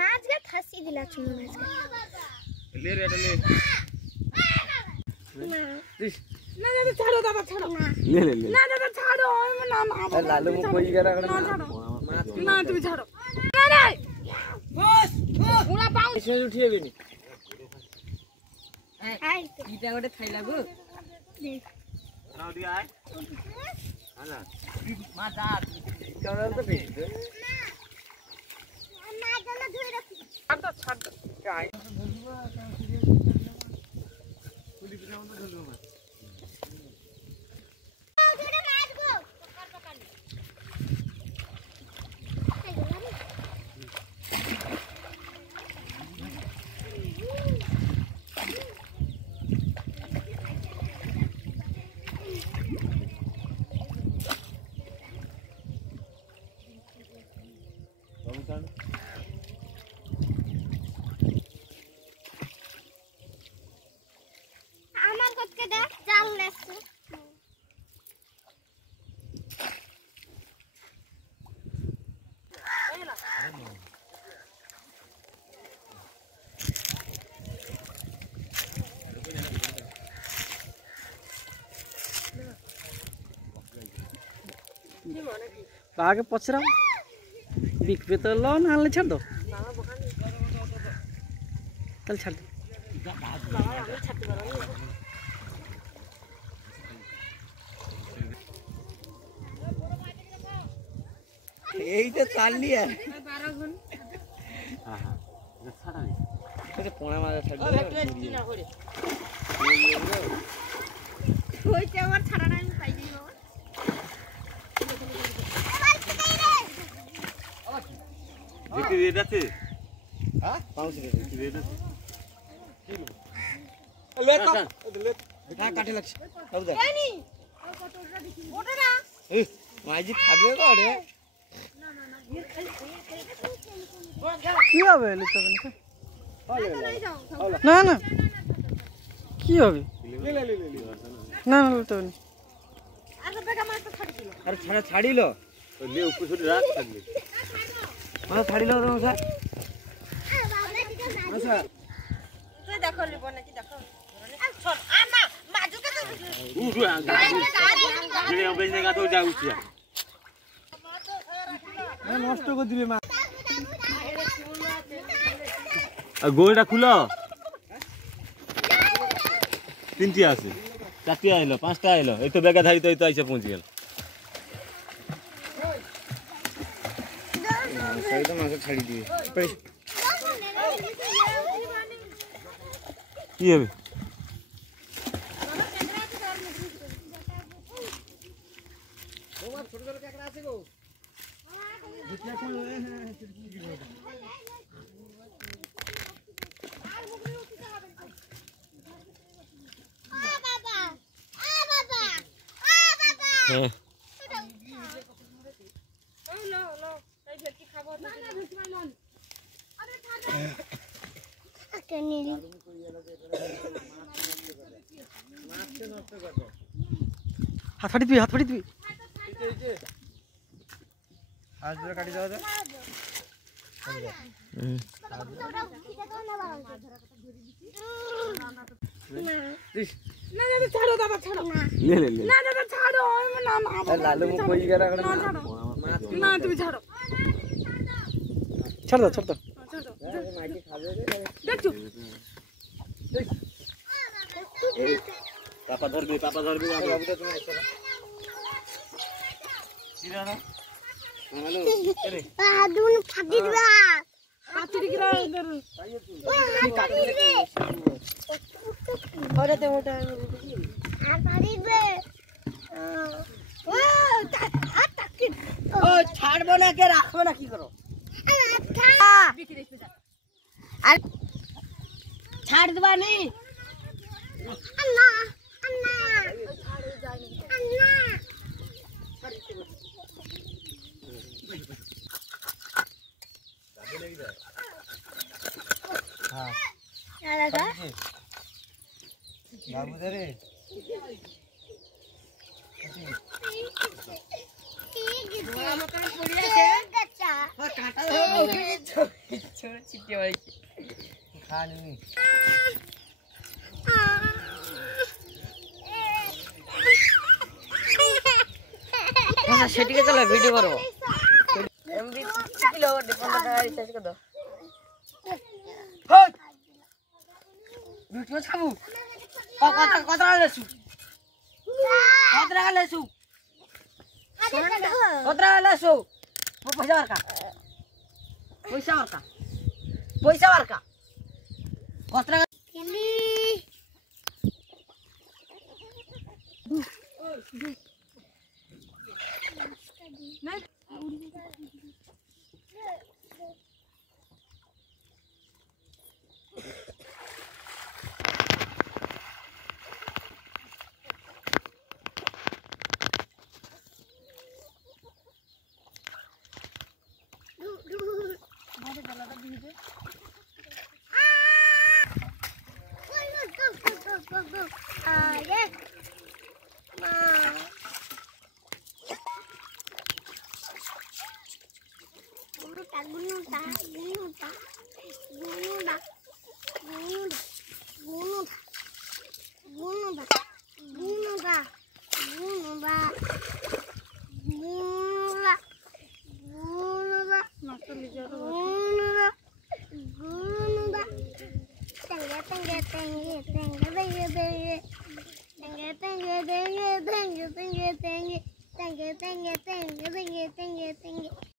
মাছ গা ফাঁসি দিলা চুমু মাছ গা ले रे ले না দাদা ছাড়ো দাদা ছাড়ো ले ले ले না দাদা ছাড়ো না না लालू में कोई करा না ছাড়ো না তুমি ছাড়ো না রে বস পুরা পাউ এসে উঠিয়ে বেনি আই ইটা গোটে খাইলা গো নাও দি আয় আলা মা যা কেমন তো ঠিক না জানা ধুই রাখি ছাড় দে কাই পুলি পিনা মত ধরলু মা ধরে মাছ গো আমার কতকে দে জাল নেছে आगे पचरा बिक पे तो लो ना ले छाड़ दो चल छाड़ दो এই তো চাল নিয়ে 12 ঘন হ্যাঁ হ্যাঁ ছাড়া নেই এটা পোনা মাছ ছাড় টেস্টি না করে কইতে আমার ছাড়া না আমি পাই দিই বাবা যেতে রেট আছে হ্যাঁ পাউছ রেট আছে ले का ले हां काटे লাগছে দাও দাও এনি কতটা দেখি ওটা না এই মাইজি খাবে করে কি হবে লিখতে হবে না না কি হবে ले ले ले না না লিখতে হবে আগে বেটা মাছ তো ছাড়ি দিল अरे छाड़ा छाड़ी लो ले ऊपर छोड़ रात कर ले हां छाड़ी लो तो सर अच्छा তুই দেখো লিব নাকি দেখো छोड़ आ ना माजू के उठो गाड़ी हम बेचने का तो जाऊ छिया নষ্ট করে দিলে মা আর গোলটা খুলো তিনটি আছে চারটি আইলো পাঁচটা আইলো এই তো বেগা ধারি তো এই তো আইসা পৌঁছে গেল সেই তো মাছ ছাড়ি দিয়ে কি হবে হ্যাঁ हाथ फाड़ी दिबी हाथ फाड़ी दिबी आज जरा काटी जाओ तो না দাদা ছাড়ো দাদা ছাড়ো ले ले ले না দাদা ছাড়ো না না लालू में कोई करा না ছাড়ো না তুমি ছাড়ো छोड़ दो छोड़ दो ছাড়ো माटी खावे দেখছো पापा धर दे बाबू तो तुम ऐसा किरा ना हेलो अरे আদুন ফাটি দিবা ফাটি দিরা ফাটি দিবে ওরে দে ওটা আর ফাটি দিবে ও তাকি ओ छाड़बो ना के राखबो ना की करो বিক্রি দেখতে যা আর ছাড় দিবা नहीं আল্লাহ আল্লাহ আল্লাহ हां দাদা बाबू दे रे আমাকে পড়ি আছে काटा छोड़ चिट्टे वाली खा नहीं अच्छा सेटी के चलो वीडियो करो एमबी किलो 15 টাকা রিচার্জ कर दो होय वीडियो छाबू कतरा लेसु कतरा लेसु पैसा वारका कतरा Tengah